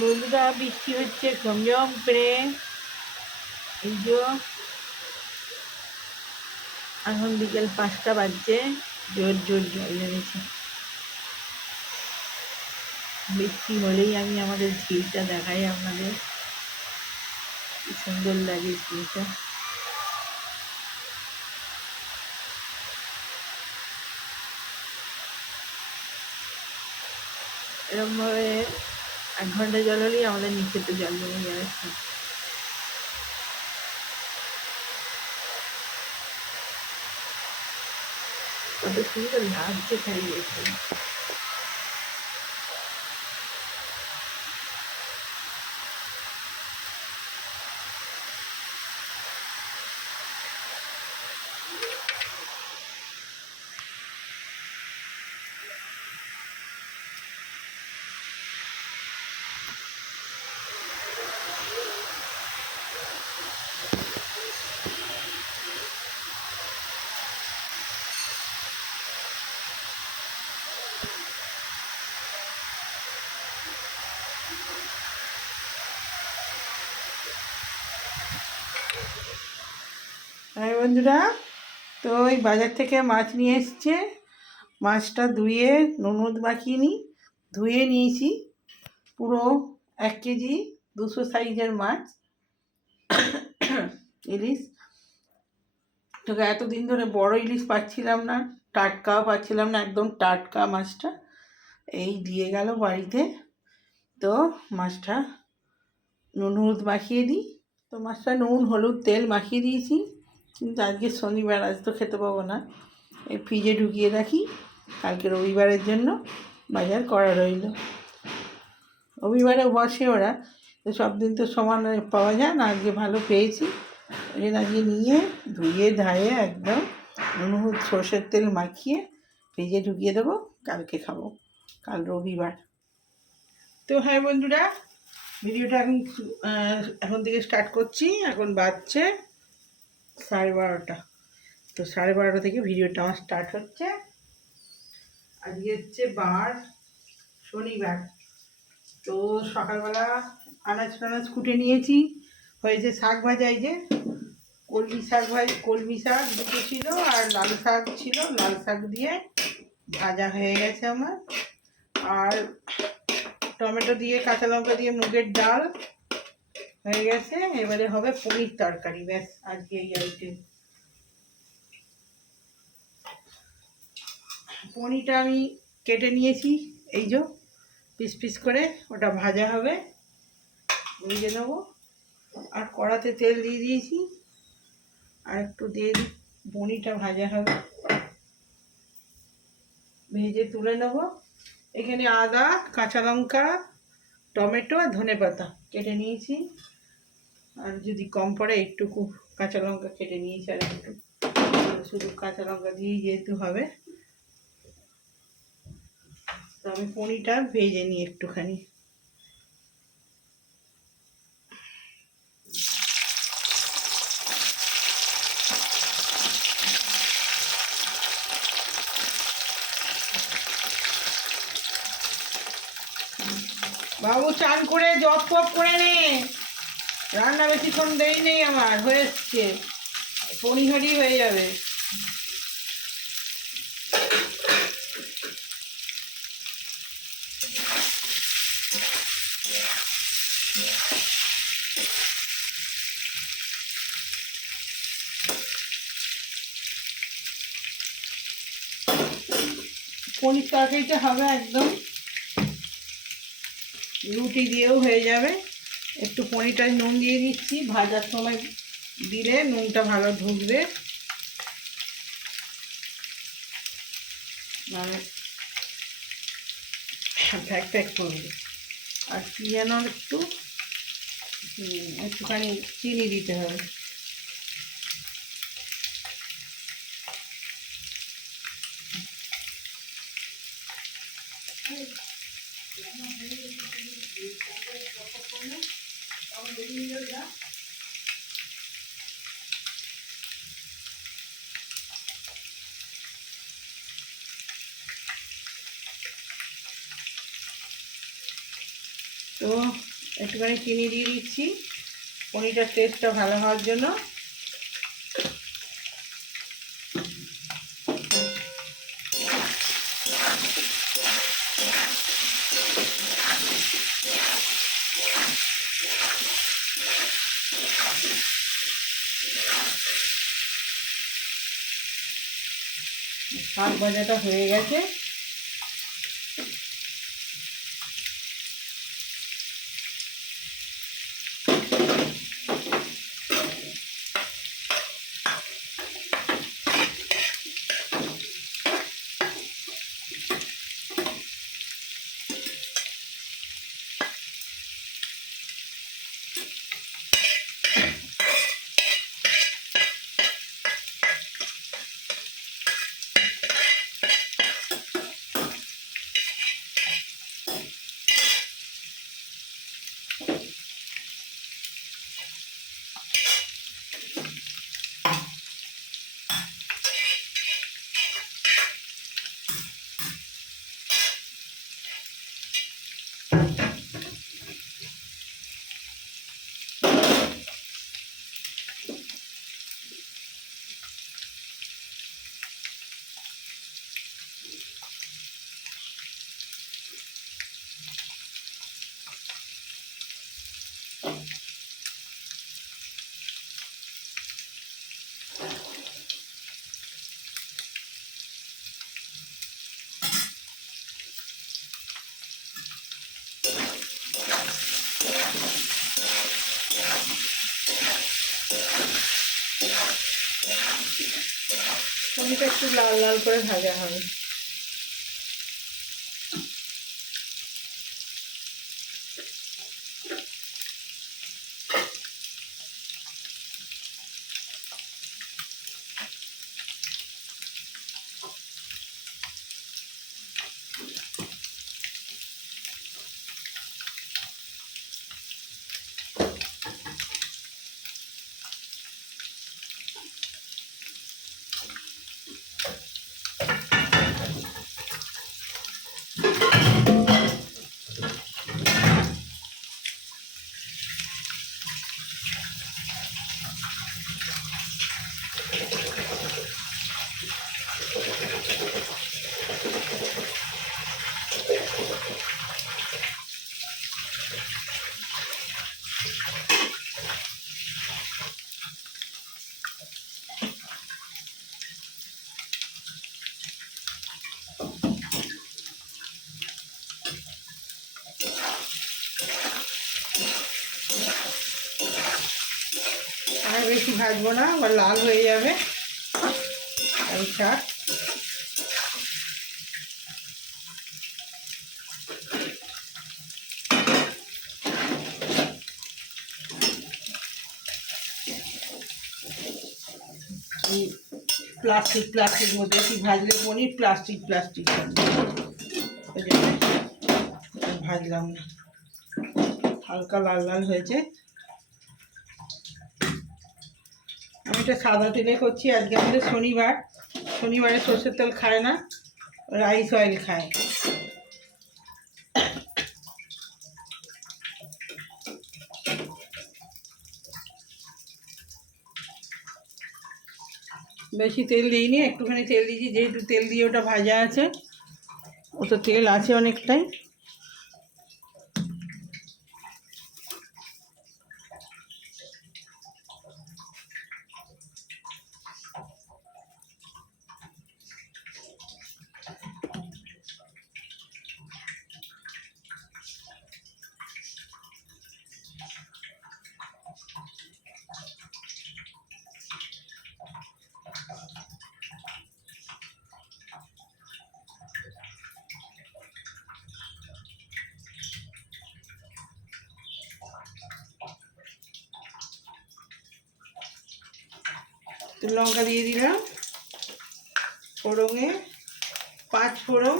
বন্ধুরা বৃষ্টি হচ্ছে ঝমঝম করে। এই যে এখন বিকেল 5টা বাজছে, জোর জোর জল নেমেছে। বৃষ্টি হলেই আমি আমাদের ঝিলটা দেখাই আপনাদের, কি সুন্দর লাগে ঝিলটা। এরকম ভাবে 1 ঘন্টা জল হলেই আমাদের নিচেতে জল জমে যাবে। কত সুন্দর লাগছে চারিদিকে। হ্যাঁ বন্ধুরা, তো ওই বাজার থেকে মাছ নিয়ে এসছে। মাছটা ধুয়ে নুন হলুদ মাখিয়ে ধুয়ে নিয়েছি। পুরো 1 কেজি 200 সাইজের মাছ ইলিশ। তোকে এতদিন ধরে বড় ইলিশ পাচ্ছিলাম না, টাটকাও পাচ্ছিলাম না, একদম টাটকা মাছটা এই দিয়ে গেল বাড়িতে। তো মাছটা নুন হলুদ মাখিয়ে দিই। তো মাছটা নুন হলুদ তেল মাখিয়ে দিয়েছি, কিন্তু আজকে শনিবার, আজ তো খেতে পাবো না। এই ফ্রিজে ঢুকিয়ে রাখি, কালকে রবিবারের জন্য বাজার করা রইল। রবিবারে বসে ওরা, তো সব দিন তো সমান পাওয়া যায় না, আজকে ভালো পেয়েছি। ওই জন্য আজকে নিয়ে ধুয়ে ধায়ে একদম নুন হলুদ সর্ষের তেল মাখিয়ে ফ্রিজে ঢুকিয়ে দেবো, কালকে খাবো, কাল রবিবার। তো হ্যাঁ বন্ধুরা, ভিডিওটা এখন থেকে স্টার্ট করছি। এখন বাজছে 12:30। তো 12:30 থেকে ভিডিওটা আমার স্টার্ট হচ্ছে। আজকে হচ্ছে বার শনিবার। তো সকালবেলা আনাজ টানাজ কুটে নিয়েছি, হয়েছে শাক ভাজা। এই যে কলমি শাক দুটো ছিল, আর লাল শাক ছিল, লাল শাক দিয়ে ভাজা হয়ে গেছে আমার। আর টমেটো দিয়ে কাঁচা লঙ্কা দিয়ে মুগের ডাল হয়ে গেছে। এবারে হবে পনির তরকারি, ব্যাস আজকে এই আইটেম। পনিরটা আমি কেটে নিয়েছি, এই যে পিস পিস করে, ওটা ভাজা হবে, ভেজে নেবো। আর কড়াতে তেল দিয়ে দিয়েছি, আর একটু দিয়ে দিই, পনিরটা ভাজা হবে, ভেজে তুলে নেব। এখানে আদা কাঁচা লঙ্কা টমেটো আর ধনেপাতা কেটে নিয়েছি, আর যদি কম পড়ে একটুকু কাঁচা লঙ্কা কেটে নিয়েছি, আর একটু, শুধু কাঁচা লঙ্কা দিয়েই যেহেতু হবে। তো আমি পনিরটা ভেজে নিই একটুখানি। বাবু চান করে জপ ফপ করে নে, রান্না বেশিক্ষণ দেরি নেই, আমার হয়ে এসছে, পনিহারি হয়ে যাবে। পনির তরকারিটা হবে একদম রুটি দিয়েও হয়ে যাবে। একটু পনিরটায় নুন দিয়ে দিচ্ছি, ভাজার সময় দিলে নুনটা ভালো ঢুকবে, মানে ফ্যাক ফ্যাক করবে। আর কি যেন একটুখানি চিনি দিতে হবে। তো একটুখানি চিনি দিয়ে দিচ্ছি পনিরটার টেস্টটা ভালো হওয়ার জন্য। শাক ভাজাটা হয়ে গেছে। পনিরটা একটু লাল লাল করে ভাজা হবে। আর বেশি ভাজবো না, আবার লাল হয়ে যাবে এই শাক। প্লাস্টিক মধ্যে কি ভাজলে পনির প্লাস্টিক ওই জন্য ভাজলাম না। হালকা লাল লাল হয়েছে। আমি এটা সাদা তেলে করছি। আজকে আমাদের শনিবারে সরষের তেল খায় না, রাইস অয়েল খায়। বেশি তেল দিইনি, একটুখানি তেল দিয়েছি, যেহেতু তেল দিয়ে ওটা ভাজা আছে, ও তো তেল আছে অনেকটাই। তো লঙ্কা দিয়ে দিলাম, ফোড়নে 5 ফোড়ন,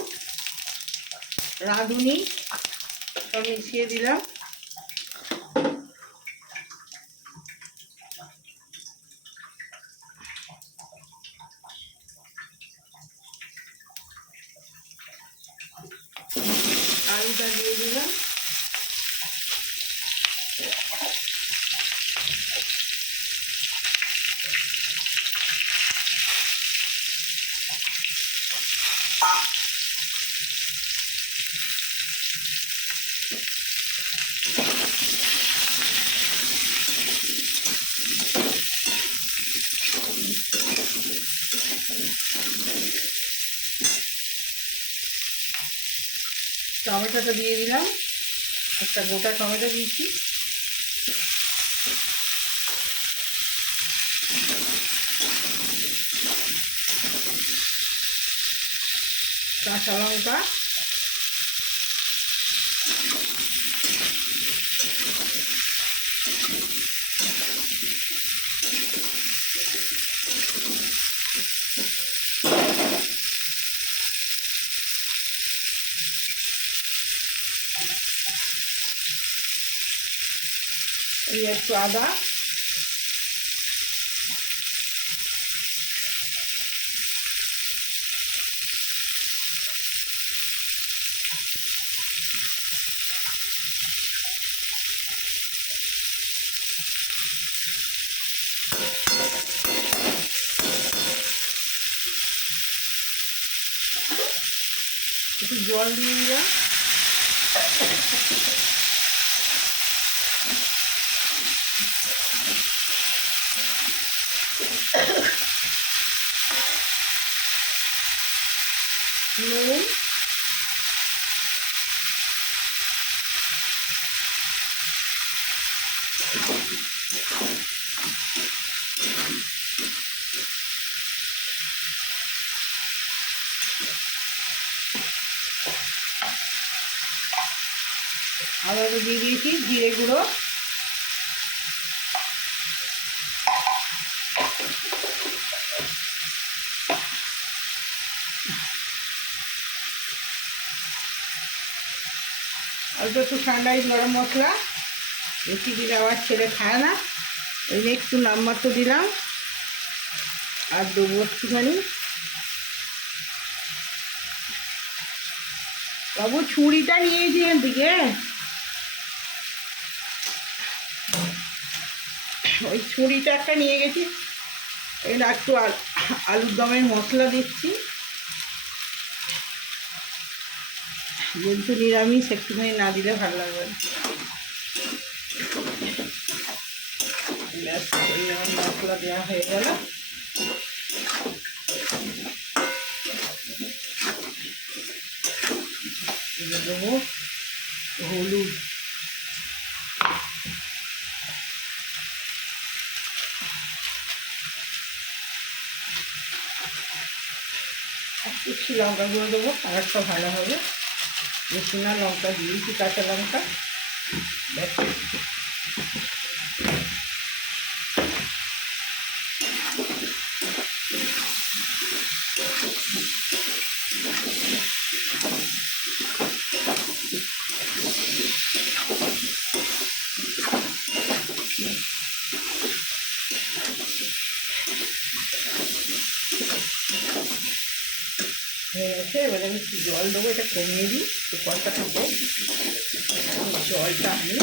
রাঁধুনি সব মিশিয়ে দিলাম। আলুটা দিয়ে দিলাম। টমেটোটা দিয়ে দিলাম, একটা গোটা টমেটো দিয়েছি, কাঁচা লঙ্কা, এই একটু আদা, একটু জল দিয়ে দিলাম, নুন, আদা দিয়ে দিয়েছি, জিরে গুঁড়ো, অল্প একটু সানরাইজ গরম মশলা, বেশি দিলে আবার ছেলে খায় না, এই একটু নামমাত্র দিলাম, আর দেবো একটুখানি, বাবু ছুরিটা নিয়েছি এখান থেকে, ওই ছুরিটা একটা নিয়ে গেছি, এটা একটু আলুর দমের মশলা দিচ্ছি, যেহেতু নিরামিষ একটুখানি না দিলে ভালো লাগবে না। ব্যাস মশলা দেওয়া হয়ে গেল, দেবো হলুদ, একটু লঙ্কা গুঁড়ো দেবো, কালারটা ভালো হবে, বেশি না, লঙ্কা দিয়েছি কাঁচা লঙ্কা, ব্যাস। হয়ে গেছে, এবারে আমি একটু জল দেবো, এটা কমিয়ে দিই, একটু কলটা থাকবো, জলটা আমি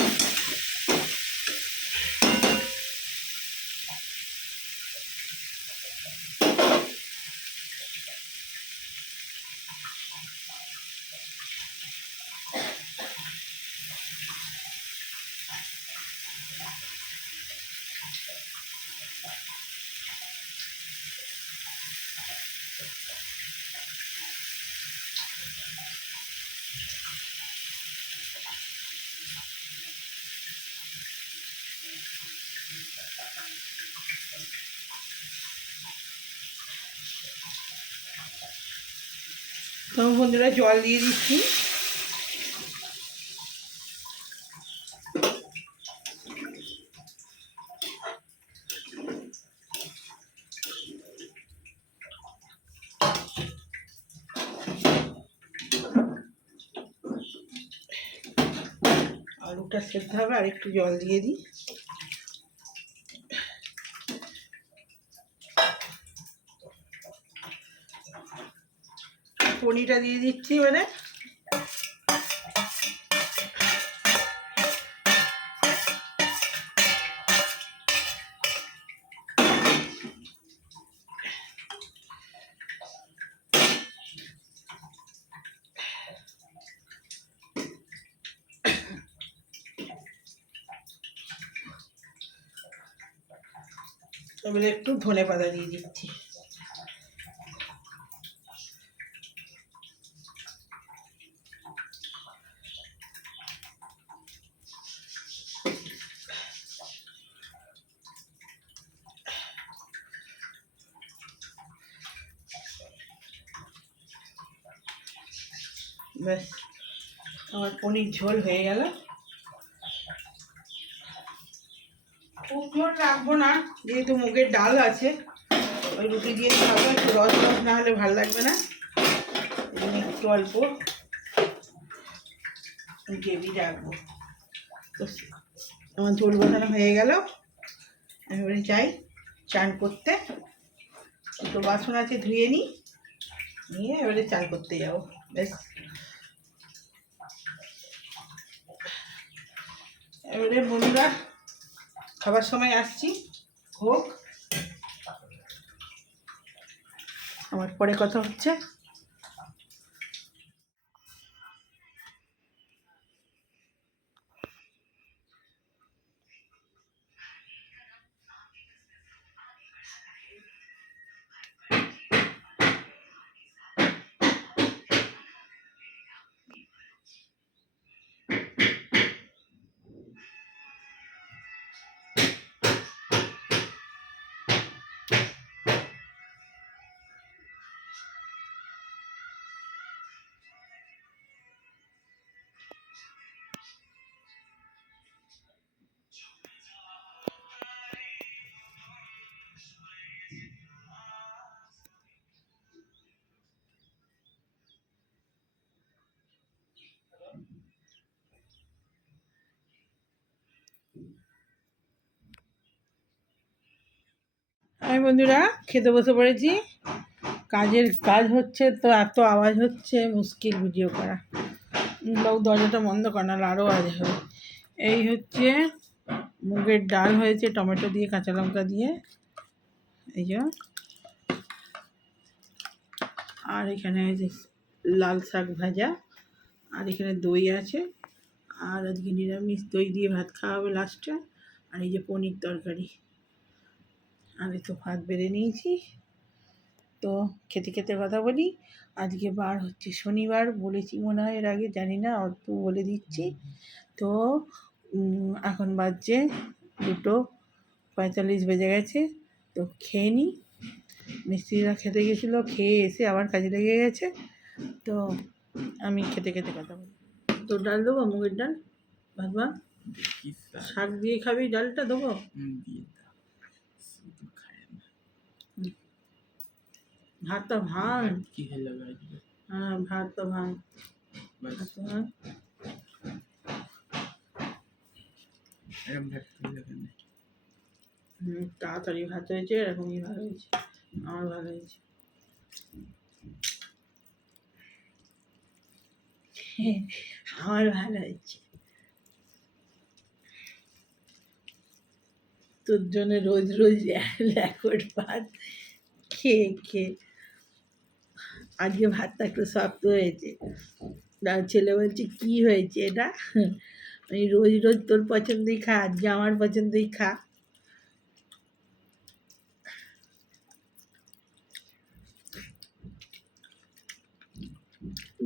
তো বন্ধুরা জল দিয়ে দিচ্ছি, আলুটা সেদ্ধ হবে, আর একটু জল দিয়ে দিই, পনিরটা দিয়ে দিচ্ছি, মানে এবারে একটু ধনে পাতা দিয়ে দিচ্ছি, ব্যাস আমার পনির ঝোল হয়ে গেল। খুব ঝোল রাখবো না, যেহেতু মুগের ডাল আছে, ওই রুটি দিয়ে খাবো, একটু রস রস না হলে ভালো লাগবে না, এই জন্য একটু অল্প গ্রেভি রাখবো। তো আমার ঝোল বসানো হয়ে গেল, এবারে যাই চান করতে। দুটো বাসন আছে ধুয়ে নিয়ে এবারে চান করতে যাবো। ব্যাস এবারে বন্ধুরা খাবার সময় আসছি, হোক, আমার পরে কথা হচ্ছে। আমি বন্ধুরা খেতে বসে পড়েছি। কাজ হচ্ছে তো, এত আওয়াজ হচ্ছে, মুশকিল ভিডিও করা। লোক দরজাটা বন্ধ কর, না আরও আওয়াজ হবে। এই হচ্ছে মুগের ডাল হয়েছে টমেটো দিয়ে, কাঁচা লঙ্কা দিয়ে, এই যে। আর এখানে হয়েছে লাল শাক ভাজা, আর এখানে দই আছে, আর আজকে নিরামিষ, দই দিয়ে ভাত খাওয়া হবে লাস্টে। আর এই যে পনির তরকারি, আমি তো ভাত বেড়ে নিয়েছি। তো খেতে খেতে কথা বলি। আজকে বার হচ্ছে শনিবার, বলেছি মনে হয় এর আগে, জানি না, অল্প বলে দিচ্ছি। তো এখন বাজছে 2:45 বেজে গেছে। তো খেয়ে নিই। মিস্ত্রিরা খেতে গেছিলো, খেয়ে এসে আবার কাজে লেগে গেছে। তো আমি খেতে খেতে কথা বলি। তো ডাল দেবো, মুগের ডাল ভাজবা, শাক দিয়ে খাবি, ডালটা দেবো। ভাত তো ভাত কি হলো? হ্যাঁ ভাত তো ভাত, তাড়াতাড়ি ভাত হয়েছে, এরকমই ভালো হয়েছে, আমার ভালো হয়েছে। আমার ভালো হয়েছে। তোর জন্য রোজ রোজ ল্যাকড় ভাত খেয়ে আজকে ভাতটা একটু শক্ত হয়েছে। ছেলে বলছে কি হয়েছে এটা, আমি রোজ রোজ তোর পছন্দই খা, আজকে আমার পছন্দই খা।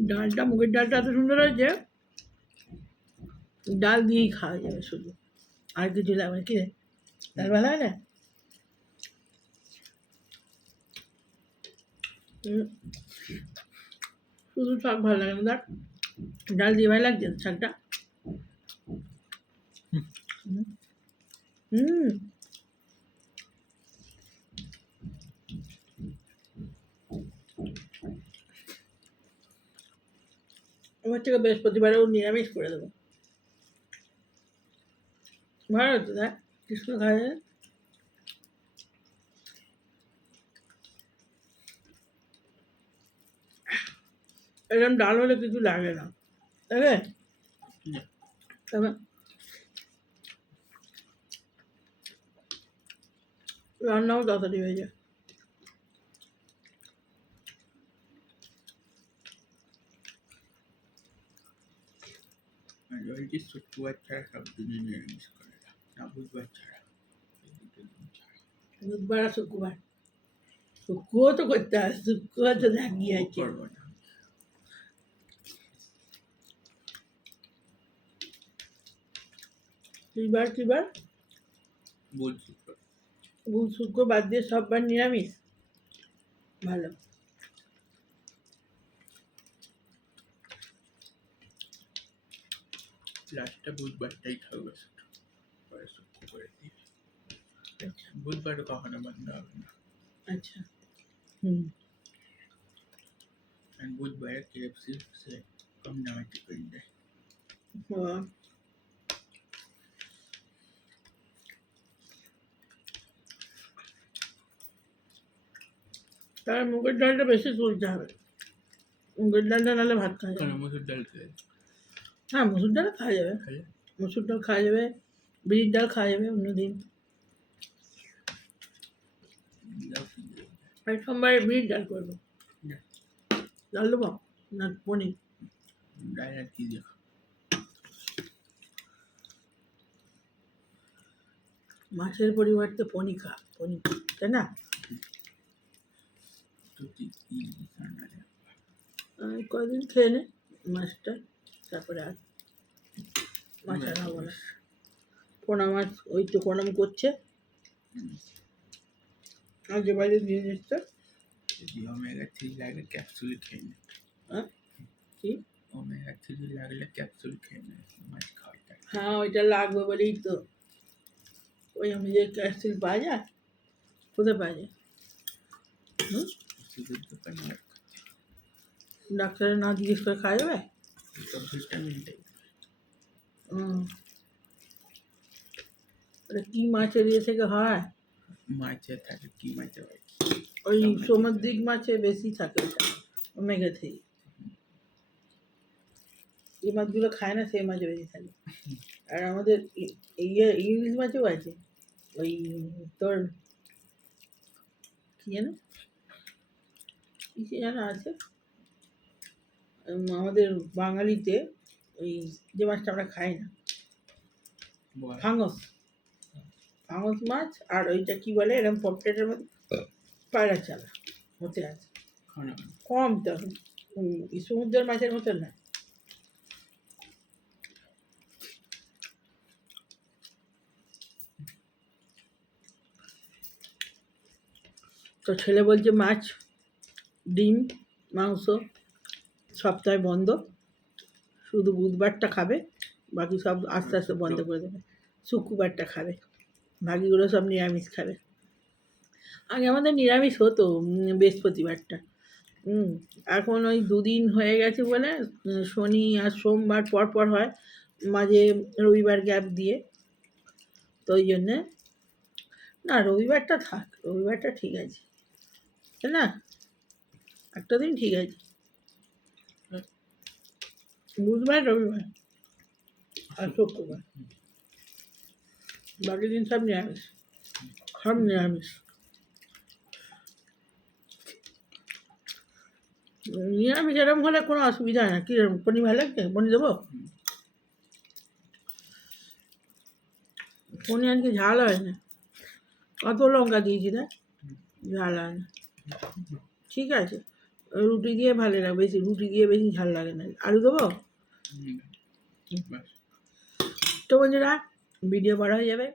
ডালটা, মুগের ডালটা এত সুন্দর হয়েছে, ডাল দিয়েই খাওয়া যাবে শুধু, আর কিছু লাগবে কি? ডাল ভালো হয় না? শুধু শাক ভালো লাগে না, ডাল দিয়ে ভালো লাগছে শাকটা। আমার থেকে বৃহস্পতিবারেও নিরামিষ করে দেবো। ভালো হচ্ছে, দেখ কৃষ্ণ খাওয়া যায়। এরকম ডাল হলে কিছু লাগে না, তাই তবে রান্নাও তাড়াতাড়ি হয়ে যায়। শুক্রবার ছাড়া সব দিনই নিরামিষ করে না, বুধবার ছাড়া, বুধবার আর শুক্রবার। শুক্রও তো করতে হয়, শুক্রবার তো লাগিয়ে আছে, করবো না। কিবার বুধ শুক্র বাদ দিয়ে সববার নিরামিষ, ভালো। লাস্টটা বুধবারটাই থাকবে শুধু, পরে শুক্র করে দিই। বুধবারে কখনো বন্ধ হবে না, আচ্ছা হুম কারণ বুধবারে কেএফসি সে কম দামে চিকেন দেয়। বাহ। তার মুগের ডালটা বেশি তুলতে হবে, মুগের ডালটা নাহলে ভাত খাওয়া যাবে কারণ না। মসুর ডাল খেয়ে হ্যাঁ মসুর ডাল খাওয়া যাবে, খাইলে মসুর ডাল খাওয়া যাবে, বিরির ডাল খাওয়া যাবে অন্যদিন। দাও কি দেবে? আর সোমবারে বিরির ডাল করবো, না, ডাল দেবো না পনির। ডাল আর কি দেখো, মাছের পরিবর্তে পনির খা, পনির, তাই না? তো কি কি রান্না দেয়? কদিন খেয়ে নে মাছটা, তারপরে আর মাছ আর হবো না। পোনা মাছ ওই তো প্রণাম করছে, আগে বাইরে দিয়ে দিচ্ছে। যদি ওমেগা 3 লাগলে ক্যাপসুল খেয়ে নে। হ্যাঁ কি? ওমেগা 3 লাগলে ক্যাপসুল খেয়ে নে, মাছ খাওয়ার টাইম। হ্যাঁ ওইটা লাগবে বলেই তো, ওই আমি যে ক্যাপসুল পাওয়া যায়, কোথায় পাওয়া যায়? হুম, ওষুধের দোকানে আর ডাক্তারের না জিজ্ঞেস করে খাওয়া যাবে? সব ভিটামিন দেয়। ওটা কী মাছের ইয়ে থেকে হয়? মাছে থাকে, কি মাছে হয়? ওই সামুদ্রিক মাছে বেশি থাকে ওটা, ওমেগা 3। এই মাছগুলো খায় না সেই মাছে বেশি থাকে। আর আমাদের ইয়ে ইলিশ মাছও আছে, ওই তোর কী যেন কী যেন আছে, আমাদের বাঙালিতে ওই যে মাছটা আমরা খাই না, বল। ফাঙ্গস, ফাঙ্গস মাছ। আর ওইটা কি বলে এরকম পপটেটের মধ্যে পায়রা চালা হতে আছে, খানা কম তো সমুদ্রের মাছের মতন না। তো ছেলে বলছে মাছ, ডিম, মাংস সপ্তাহে বন্ধ, শুধু বুধবারটা খাবে, বাকি সব আস্তে আস্তে বন্ধ করে দেবে, শুক্রবারটা খাবে, বাকিগুলো সব নিরামিষ খাবে। আগে আমাদের নিরামিষ হতো বৃহস্পতিবারটা, এখন ওই দুদিন হয়ে গেছে বলে শনি আর সোমবার পর পর হয়, মাঝে রবিবার গ্যাপ দিয়ে, তো ওই জন্যে না রবিবারটা থাক, রবিবারটা ঠিক আছে, তাই না? একটা দিন ঠিক আছে, বুধবার রবিবার আর শুক্রবার, বাকি দিন সব নিরামিষ, সব নিরামিষ। নিরামিষ এরকম হলে কোনো অসুবিধা হয় না। কী পনির ভালো লাগছে? পনির দেবো? পনির আজকে ঝাল হয় না, অত লঙ্কা দিয়েছি না, ঝাল হয় না, ঠিক আছে। রুটি দিয়ে ভালো লাগে, বেশি রুটি দিয়ে বেশি ঝাল লাগে না। আলু দেবো? তো বন্ধুরা ভিডিও বড় হয়ে যাবে,